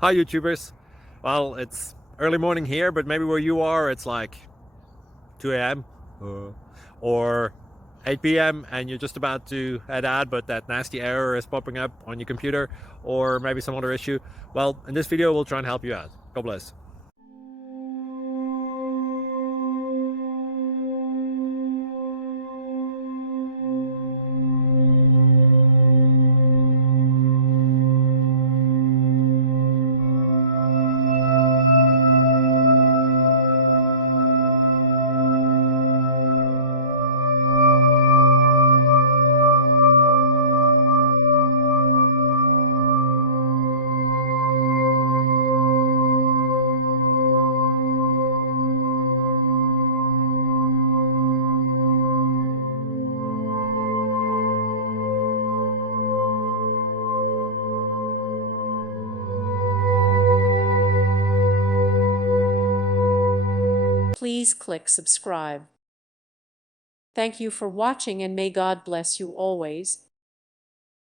Hi YouTubers. Well, it's early morning here, but maybe where you are it's like 2 a.m. Or 8 p.m. and you're just about to head out, but that nasty error is popping up on your computer, or maybe some other issue. Well, in this video we'll try and help you out. God bless. Please click subscribe. Thank you for watching and may God bless you always.